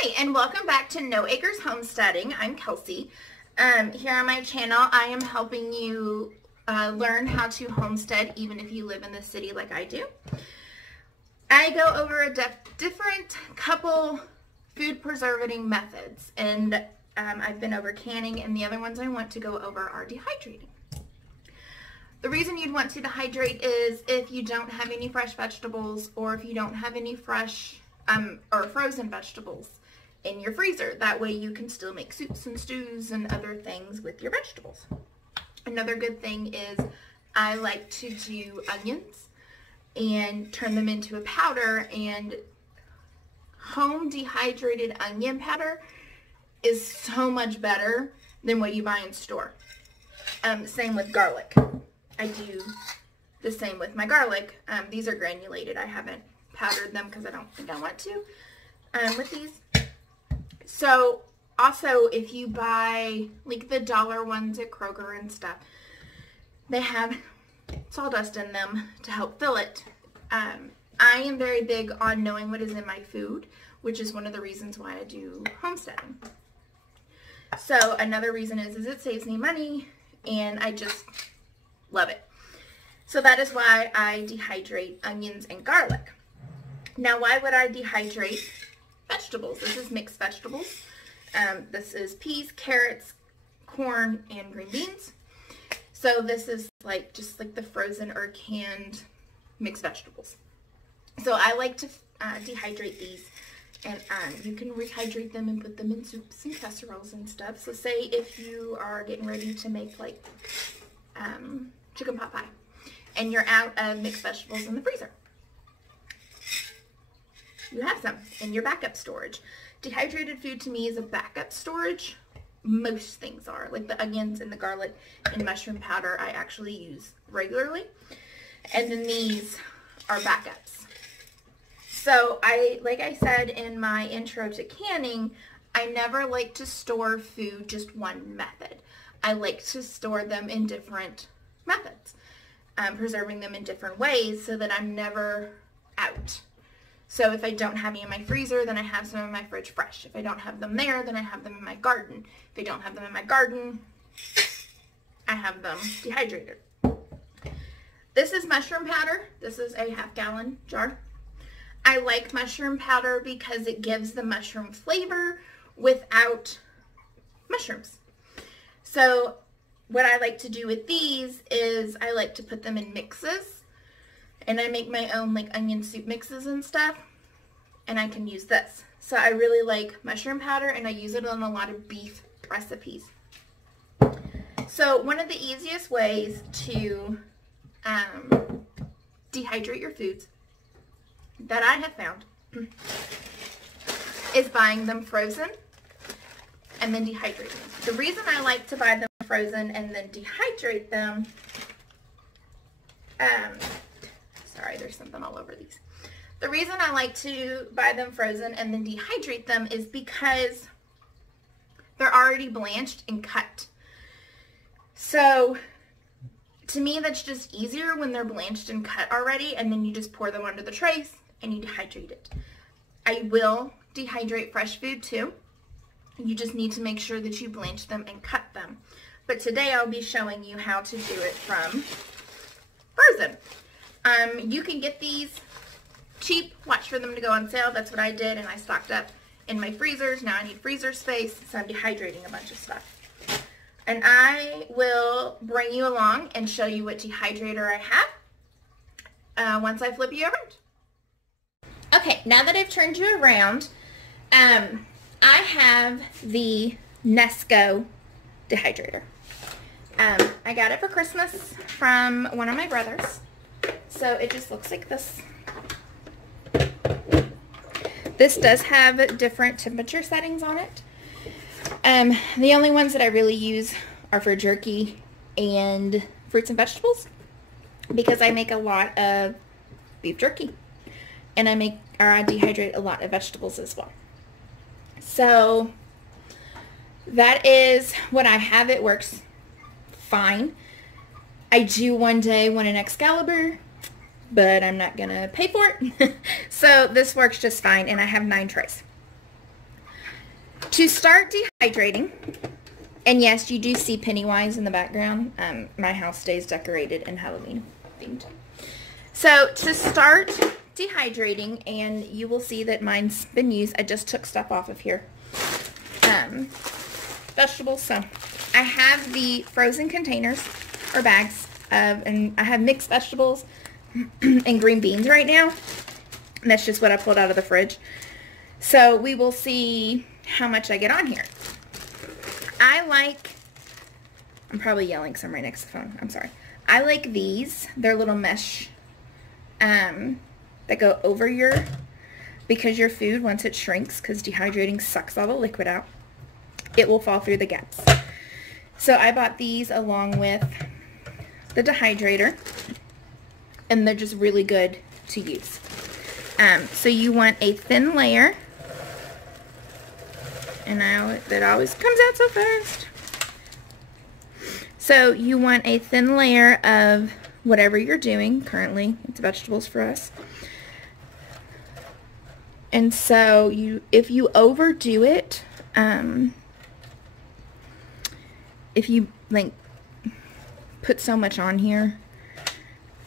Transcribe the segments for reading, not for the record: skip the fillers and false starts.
Hi, and welcome back to No Acres Homesteading. I'm Kelsey. Here on my channel, I am helping you learn how to homestead even if you live in the city like I do. I go over a different couple food preserving methods, and I've been over canning, and the other ones I want to go over are dehydrating. The reason you'd want to dehydrate is if you don't have any fresh vegetables, or if you don't have any fresh or frozen vegetables in your freezer. That way you can still make soups and stews and other things with your vegetables. Another good thing is I like to do onions and turn them into a powder, and home dehydrated onion powder is so much better than what you buy in store. Same with garlic. I do the same with my garlic. These are granulated. I haven't powdered them because I don't think I want to with these. So also, if you buy like the dollar ones at Kroger and stuff, they have sawdust in them to help fill it. I am very big on knowing what is in my food, which is one of the reasons why I do homesteading. So another reason is it saves me money, and I just love it. So that is why I dehydrate onions and garlic. Now, why would I dehydrate vegetables? This is mixed vegetables. This is peas, carrots, corn, and green beans. So this is like just like the frozen or canned mixed vegetables. So I like to dehydrate these, and you can rehydrate them and put them in soups and casseroles and stuff. So say if you are getting ready to make like chicken pot pie, and you're out of mixed vegetables in the freezer, you have some in your backup storage. Dehydrated food to me is a backup storage. Most things are. Like the onions and the garlic and mushroom powder I actually use regularly. And then these are backups. So like I said in my intro to canning, I never like to store food just one method. I like to store them in different methods. Preserving them in different ways so that I'm never out. So if I don't have any in my freezer, then I have some in my fridge fresh. If I don't have them there, then I have them in my garden. If I don't have them in my garden, I have them dehydrated. This is mushroom powder. This is a half-gallon jar. I like mushroom powder because it gives the mushroom flavor without mushrooms. So what I like to do with these is I like to put them in mixes. And I make my own like onion soup mixes and stuff, and I can use this. So I really like mushroom powder, and I use it on a lot of beef recipes. So one of the easiest ways to dehydrate your foods that I have found is buying them frozen and then dehydrating them. The reason I like to buy them frozen and then dehydrate them, sorry, there's something all over these. The reason I like to buy them frozen and then dehydrate them is because they're already blanched and cut. So to me, that's just easier when they're blanched and cut already, and then you just pour them onto the trays and you dehydrate it. I will dehydrate fresh food too. You just need to make sure that you blanch them and cut them. But today I'll be showing you how to do it from frozen. You can get these cheap, watch for them to go on sale. That's what I did, and I stocked up in my freezers. Now I need freezer space, so I'm dehydrating a bunch of stuff. And I will bring you along and show you what dehydrator I have once I flip you around. Okay, now that I've turned you around, I have the Nesco dehydrator. I got it for Christmas from one of my brothers. So it just looks like this. This does have different temperature settings on it. The only ones that I really use are for jerky and fruits and vegetables, because I make a lot of beef jerky, and I dehydrate a lot of vegetables as well. So that is what I have. It works fine. I do one day want an Excalibur, but I'm not going to pay for it. So this works just fine, and I have 9 trays. To start dehydrating, and yes, you do see Pennywise in the background. My house stays decorated and Halloween themed. So to start dehydrating, and you will see that mine's been used. I just took stuff off of here. Vegetables. So I have the frozen containers or bags of, and I have mixed vegetables and green beans right now. And that's just what I pulled out of the fridge. So we will see how much I get on here. I'm probably yelling because I'm right next to the phone. I'm sorry. I like these. They're little mesh that go over because your food, once it shrinks, because dehydrating sucks all the liquid out, it will fall through the gaps. So I bought these along with the dehydrator, and they're just really good to use. So you want a thin layer, and that always comes out so fast. So you want a thin layer of whatever you're doing. Currently, it's vegetables for us. And so if you overdo it, if you like put so much on here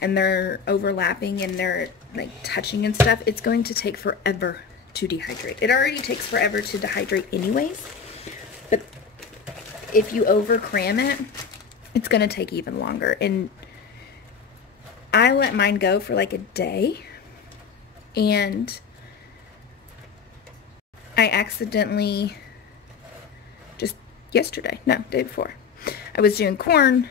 and they're overlapping and they're like touching and stuff, it's going to take forever to dehydrate. It already takes forever to dehydrate anyways, but if you over cram it, it's going to take even longer. And I let mine go for like a day, and I accidentally, just yesterday, no, day before, I was doing corn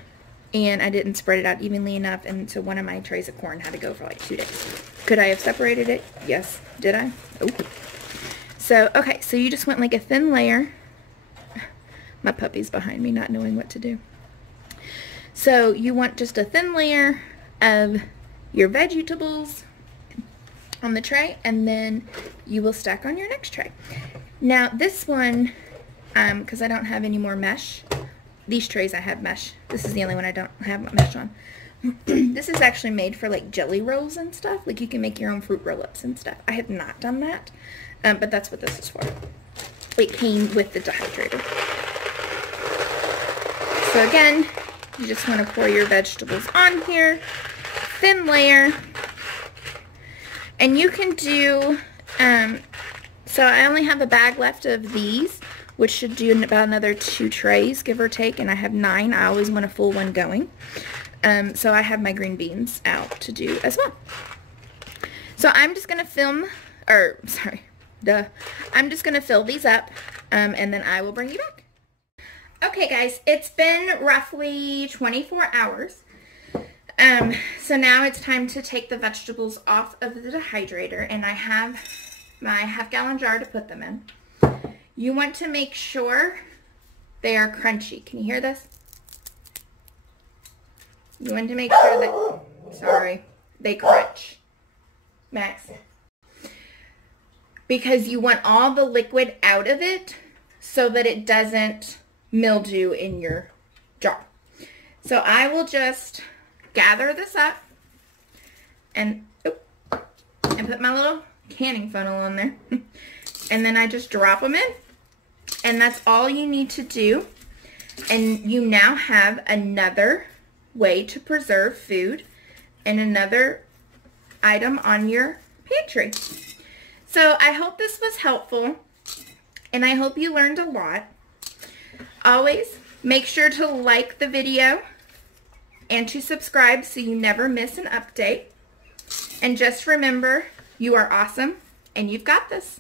and I didn't spread it out evenly enough, and so one of my trays of corn had to go for like 2 days. Could I have separated it? Yes. Did I? Oh. So, okay, so you just want like a thin layer. My puppy's behind me not knowing what to do. So you want just a thin layer of your vegetables on the tray, and then you will stack on your next tray. Now this one, because I don't have any more mesh, these trays I have mesh. This is the only one I don't have mesh on. This is actually made for like jelly rolls and stuff. Like you can make your own fruit roll-ups and stuff. I have not done that, but that's what this is for. It came with the dehydrator. So again, you just want to pour your vegetables on here, thin layer, and you can do, so I only have a bag left of these, which should do about another 2 trays, give or take, and I have 9. I always want a full one going. So I have my green beans out to do as well. So I'm just going to I'm just going to fill these up, and then I will bring you back. Okay guys, it's been roughly 24 hours. So now it's time to take the vegetables off of the dehydrator, and I have my half-gallon jar to put them in. You want to make sure they are crunchy. Can you hear this? You want to make sure that, they crunch. Max. Because you want all the liquid out of it so that it doesn't mildew in your jar. So I will just gather this up and put my little canning funnel on there. And then I just drop them in. And that's all you need to do. And you now have another way to preserve food and another item on your pantry. So I hope this was helpful, and I hope you learned a lot. Always make sure to like the video and to subscribe so you never miss an update. And just remember, you are awesome and you've got this.